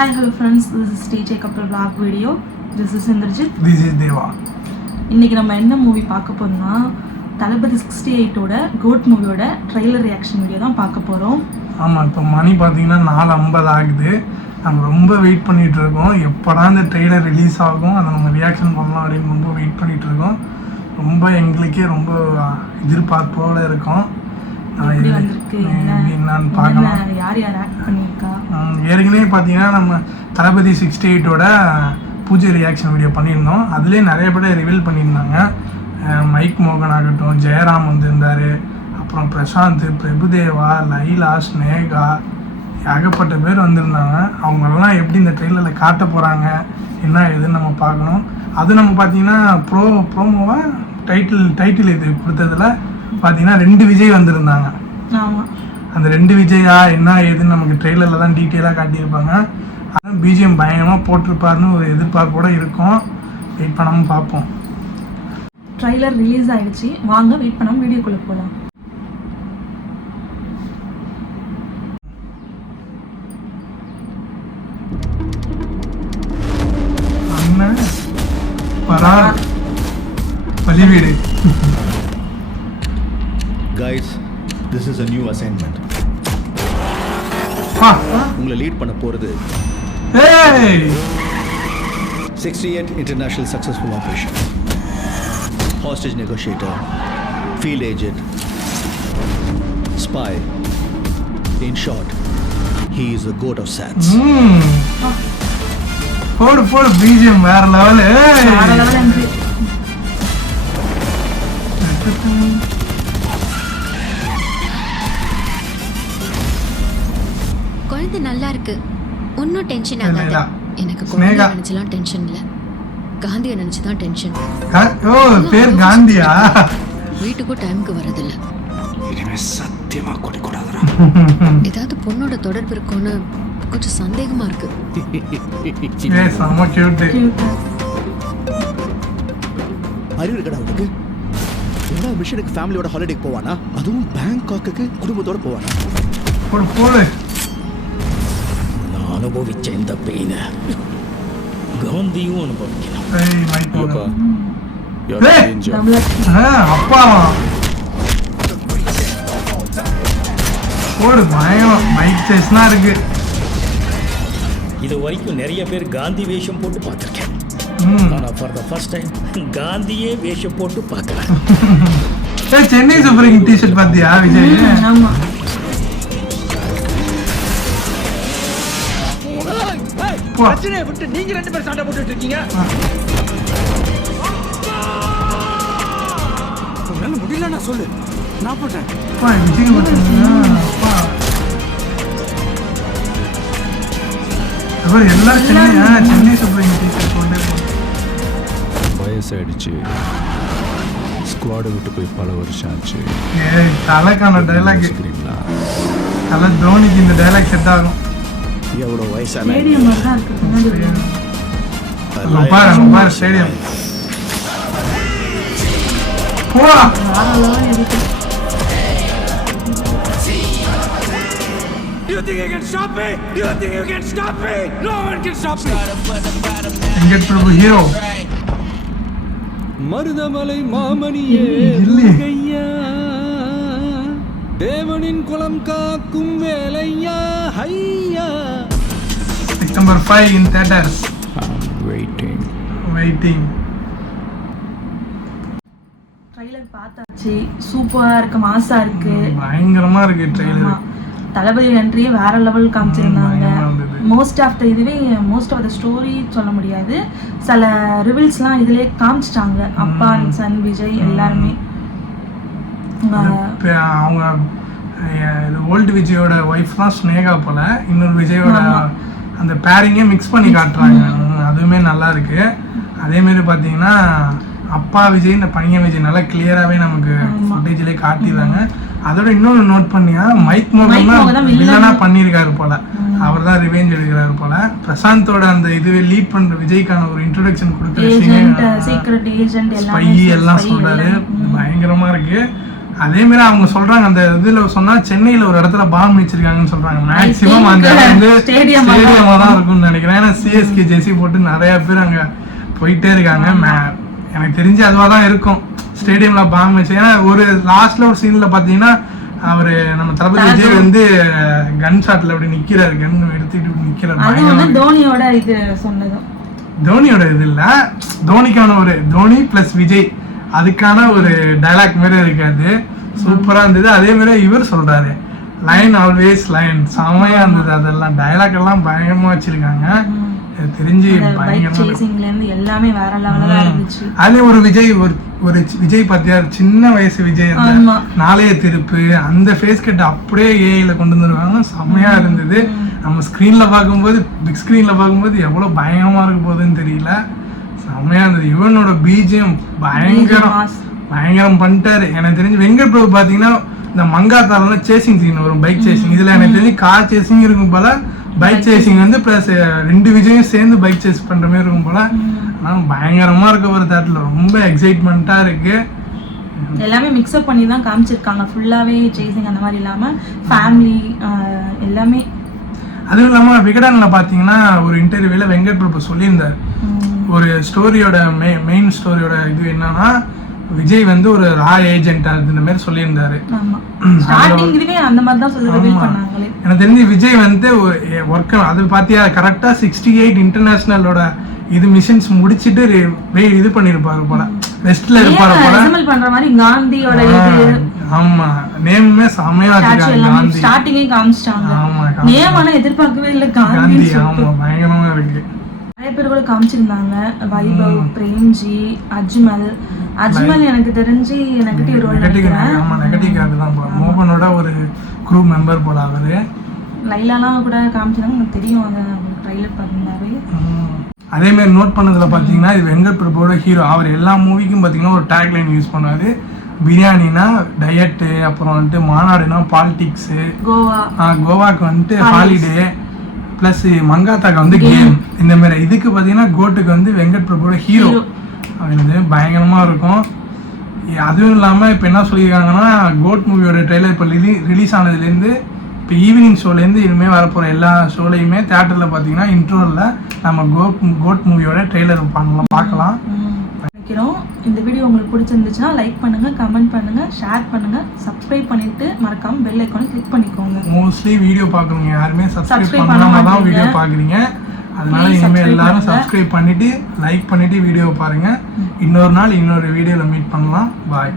Hi, hello friends. This is TJ Couple Vlog video. This is Indrajit. This is Deva. இன்னைக்கு நம்ம என்ன movie பார்க்க போறோம்னா தளபதி 68 ஓட கோட் மூவியோட ட்ரைலர் ரியாக்ஷன் வீடியோ தான் பார்க்க போறோம். ஆமாம், இப்போ மணி பார்த்தீங்கன்னா 4:50 ஆகுது. நம்ம ரொம்ப வெயிட் பண்ணிட்டு இருக்கோம். எப்படா இந்த ட்ரெய்லர் ரிலீஸ் ஆகும், அதை நம்ம ரியாக்ஷன் பண்ணலாம் அப்படின்னு ரொம்ப வெயிட் பண்ணிட்டு இருக்கோம். ரொம்ப எங்களுக்கே ரொம்ப எதிர்பார்ப்போடு இருக்கோம். என்னன்னு பார்க்கலாம். யார் யார் ஆக்ட் பண்ணியிருக்கா. ஏற்கனவே பார்த்தீங்கன்னா நம்ம தளபதி 68ஓட பூஜை ரியாக்ஷன் வீடியோ பண்ணியிருந்தோம். அதுலேயே நிறைய பேர் ரிவீல் பண்ணியிருந்தாங்க. மைக் மோகன் ஆகட்டும், ஜெயராம் வந்திருந்தார், அப்புறம் பிரசாந்த், பிரபுதேவா, லைலா, ஸ்னேகா, ஏகப்பட்ட பேர் வந்திருந்தாங்க. அவங்களெல்லாம் எப்படி இந்த ட்ரெயிலரில் காட்ட போகிறாங்க, என்ன ஏதுன்னு நம்ம பார்க்கணும். அது நம்ம பார்த்தீங்கன்னா ப்ரோமோவாக டைட்டில் இது கொடுத்ததில் பார்த்தீங்கன்னா 2 விஜய் வந்திருந்தாங்க. ஆமாம், அந்த 2 விஜயா என்ன ஏதுன்னு நமக்கு ட்ரெய்லரில் தான் டீட்டெயிலாக காட்டியிருப்பாங்க. ஆனால் பிஜிஎம் பயங்கரமாக போட்டிருப்பாருன்னு ஒரு எதிர்பார்ப்போடு இருக்கும். வெயிட் பண்ணாமல் பார்ப்போம். ட்ரைலர் ரிலீஸ் ஆகிடுச்சு, வாங்க வெயிட் பண்ணாமல் வீடியோக்குள்ளே போகலாம். அண்ணன் பரா பலிவீடு. Guys, this is a new assignment. உங்களை லீட் பண்ண போறது 68 international successful operation. Hostage negotiator, field agent, spy. In short, he is the goat of SATs. போடு பிஜிஎம் வேற லெவல். குழந்தை நல்லா இருக்கு, ஒன்னும் டென்ஷன் ஆகாது. எனக்கு குழந்தை நினைச்சலாம் டென்ஷன் இல்ல, காந்தியை நினைச்சுதான் டென்ஷன். ஓ, பேர் காந்தியா? வீட்டுக்கும் டைமுக்கு வரதில்ல. இனிமே சத்தியமா கொடிக்கூடாதுடா. ஏதாவது பொண்ணோட தொடர்பு இருக்கும்னு கொஞ்சம் சந்தேகமா இருக்கு. அறிவு இருக்கடா உனக்கு? எல்லா மிஷனுக்கு ஃபேமிலியோட ஹாலிடேக்கு போவானா? அதுவும் பேங்காக்கு குடும்பத்தோட போவானா? போடு. நான் அனுபவிச்ச இந்த பெயினை காந்தியும் அனுபவிக்கணும். அப்பாவா போடு, பயம். மைக் டெஸ்ட்னா இருக்கு. இது வரைக்கும் நிறைய பேர் காந்தி வேஷம் போட்டு பார்த்துருக்கேன். ஆனால் ஃபார் த ஃபர்ஸ்ட் டைம் காந்தியே வேஷம் போட்டு பார்க்கலாம். சென்னை சூப்பர் கிங் டிஷர்ட் பார்த்தியா விஜய்? ஆமா, பிரச்சனையை விட்டு நீங்க 2 பேர் சண்டை போட்டுட்டு இருக்கீங்க. உன்னால முடியல, நான் சொல்லு, நான் போட்டேன். விஜய் எல்லாரும் சென்னை சூப்பர் கிங் டிஷர்ட் போட்டு. வயசாயிடுச்சு, ஸ்குவாடை விட்டு போய் பல வருஷம் ஆச்சு. தலைக்கான டைலாக் தலை தோனிக்கு இந்த டைலாக் செட் ஆகும். எவ்வளோ வயசான ஸ்டேடியம் மாதிரி தான் இருக்கு. Stadium You think you can stop me? You think you can stop me? No one can stop me. Venkat Prabhu hero. Maruthamalai மாமணியே கையா, தேவனின் குலம் காக்கும் வேலையா ஹையா. September 5 in theaters. Waiting. Trailer பார்த்தாச்சு, சூப்பரா இருக்கு, மாசா இருக்கு, பயங்கரமா இருக்கு ட்ரெய்லர். தளபதி நன்றியே வேற லெவல் காமிச்சிருந்தாங்க. மோஸ்ட் ஆஃப் த ஸ்டோரி சொல்ல முடியாது, சில ரிவீல்ஸ்லாம் இதுலயே காமிச்சிட்டாங்க. அப்பா அண்ட் சன் விஜய் எல்லாருமே. அவங்க ஓல்டு விஜயோட ஒய்ஃப்லாம் ஸ்னேகா போல, இன்னொரு விஜயோட அந்த பேரிங்கே மிக்ஸ் பண்ணி காட்டுறாங்க. அதுவுமே நல்லா இருக்கு. அதேமாரி பார்த்தீங்கன்னா அப்பா விஜய், இந்த பனியன் விஜய் நல்லா கிளியராகவே நமக்கு ஃபுட்டேஜ்லேயே காட்டிடுறாங்க. அதோட இன்னொன்று நோட் பண்ணியா, மைக் மோகன் தான் வில்லனா பண்ணியிருக்காரு போல. அவர் தான் ரிவெஞ்ச் எடுக்கிறாரு போல. பிரசாந்தோட அந்த இதுவே லீட் பண்ற விஜய்க்கான ஒரு இன்ட்ரோடக்ஷன் கொடுக்குற சீக்ரெட் ஏஜென்ட் எல்லாம் சொல்றாரு. பயங்கரமா இருக்கு. அதே மாதிரி அவங்க சொல்றாங்க அந்த இதுல சொன்னா சென்னையில ஒரு இடத்துல பாம் வச்சிருக்காங்கன்னு சொல்றாங்க. மேக்சிமம் அந்த இடம் வந்து ஸ்டேடியமா தான் இருக்கும்னு நினைக்கிறேன். ஏன்னா சிஎஸ்கே ஜெர்சி போட்டு நிறைய பேர் அங்க போயிட்டே இருக்காங்க. எனக்கு தெரிஞ்சு அதுவா தான் இருக்கும் ஸ்டேடியம்ல பாம் வச்சு. ஏன்னா ஒரு லாஸ்ட்ல ஒரு சீன்ல பாத்தீங்கன்னா அவரு நம்ம தளபதி விஜய் வந்து கன் ஷாட்ல அப்படி நிக்கிறாரு, கன் எடுத்துட்டு நிக்கிறாரு. தோனியோட இது சொன்னதும் தோனியோட இது இல்ல, தோனிக்கான ஒரு தோனி பிளஸ் விஜய் அதுக்கான ஒரு டைலாக் மாதிரி இருக்காது, சூப்பரா இருந்தது. அதே மாதிரி இவர் சொல்றாரு லைன் ஆல்வேஸ் லைன், செமையா இருந்தது. அதெல்லாம் டைலாக் எல்லாம் பயங்கரமா வச்சிருக்காங்க. தெரிஞ்சு எல்லாமே வேற லெவல்ல இருந்துச்சு. அதுல ஒரு விஜய் ஒரு விஜய் பாத்தியா, சின்ன வயசு விஜய் நாளைய திருப்பு அந்த ஃபேஸ் கட் அப்படியே ஏஐல கொண்டு வந்துருவாங்க. செமையா இருந்தது. நம்ம ஸ்கிரீன்ல பார்க்கும்போது பிக் ஸ்கிரீன்ல பார்க்கும்போது எவ்வளவு பயங்கரமா இருக்க போகுதுன்னு தெரியல. செமையா இருந்தது. இவனோட பீஜியம் பயங்கரம் பண்ணிட்டாரு. எனக்கு தெரிஞ்சு வெங்கட் பிரபு பாத்தீங்கன்னா இந்த மங்காத்தால சேசிங் சீன் வரும், பைக் சேசிங். இதுல எனக்கு தெரிஞ்சு கார் சேசிங் இருக்கும் போல, பைக் சேசிங் வந்து பிளஸ் 2 விஜயும் சேர்ந்து பைக் சேஸ் பண்ற மாதிரி இருக்கும் போல. ஆனா பயங்கரமா இருக்க ஒரு தேட்டர்ல ரொம்ப எக்ஸைட்மெண்டா இருக்கு. எல்லாமே மிக்ஸ்அப் பண்ணி தான் காமிச்சிருக்காங்க. ஃபுல்லாவே சேசிங் அந்த மாதிரி இல்லாம ஃபேமிலி எல்லாமே. அதுவும் இல்லாம விகடன்ல பாத்தீங்கன்னா ஒரு இன்டர்வியூல வெங்கட் பிரபு சொல்லியிருந்தார், ஒரு ஸ்டோரியோட மெயின் ஸ்டோரியோட இது என்னன்னா விஜய் வந்து ஒரு ரா ஏஜென்ட் அந்த மாதிரி சொல்லியிருந்தாரு. எனக்கு தெரிஞ்சு விஜய் வந்து ஒர்க் அது பாத்தியா கரெக்டா 68 இன்டர்நேஷனலோட இது மிஷன்ஸ் முடிச்சிட்டு இது பண்ணிருப்பாரு போல, ரெஸ்ட்ல இருப்பாரு போல. பண்ற மாதிரி காந்தியோட இது ஆமா நேமே செமையா வச்சிருக்காங்க. காந்தி ஸ்டார்டிங்கே காமிச்சிட்டாங்க. ஆமா நேம் ஆனா எதிர்பார்க்கவே இல்ல. காந்தி ஆமா பயங்கரமா இருக்கு. நிறைய பேர் கூட காமிச்சிருந்தாங்க. வைபவ், பிரேம்ஜி, அஜ்மல் எனக்கு தெரிஞ்சு நெகட்டிவ் ரோல் நினைக்கிறேன். ஆமா நெகட்டிவ் கேரக்டர் தான் போல. மோகனோட ஒரு குரூ மெம்பர் போல அவரு. லைலாலாம் கூட காமிச்சாங்க, எனக்கு தெரியும். அதை ட்ரைலர் பண்ணிருந்தாரு. அதே மாதிரி நோட் பண்ணதுல பாத்தீங்கன்னா இது வெங்கட் பிரபுவோட ஹீரோ. அவர் எல்லா மூவிக்கும் பாத்தீங்கன்னா ஒரு டேக் லைன் யூஸ் பண்ணுவாரு. பிரியாணினா டயட்டு, அப்புறம் வந்துட்டு மாநாடுனா பாலிடிக்ஸ், கோவாக்கு வந்துட்டு ஹாலிடே, பிளஸ் மங்காத்தாக்கு வந்து கேம். இந்த மாதிரி இதுக்கு பாத்தீங்கன்னா கோட்டுக்கு வந்து வெங்கட் பிரபுவோட ஹீரோ. அது பயங்கரமா இருக்கும். அதுவும் இல்லாம இப்ப என்ன சொல்லியிருக்காங்கன்னா கோட் மூவியோட ட்ரெய்லர் இப்ப ரிலீஸ் ஆனதுலேருந்து இப்போ ஈவினிங் ஷோலேருந்து இனிமேல் வரப்போகிற எல்லா ஷோலையுமே தேட்டரில் பார்த்தீங்கன்னா இன்ட்ரோவில் நம்ம கோட் மூவியோட ட்ரெய்லர் பார்க்கலாம். நினைக்கிறோம் இந்த வீடியோ உங்களுக்கு பிடிச்சிருந்துச்சுன்னா லைக் பண்ணுங்கள், கமெண்ட் பண்ணுங்கள், ஷேர் பண்ணுங்கள், சப்ஸ்கிரைப் பண்ணிவிட்டு மறக்காமல் பெல் ஐக்கானை கிளிக் பண்ணிக்கோங்க. மோஸ்ட்லி வீடியோ பார்க்குறவங்க யாருமே சப்ஸ்கிரைப் பண்ணாமல் தான் வீடியோ பார்க்குறீங்க. அதனால இனிமேல் எல்லாரும் சப்ஸ்கிரைப் பண்ணிவிட்டு லைக் பண்ணிவிட்டு வீடியோ பாருங்கள். இன்னொரு நாள் இன்னொரு வீடியோவில் மீட் பண்ணலாம். பாய்.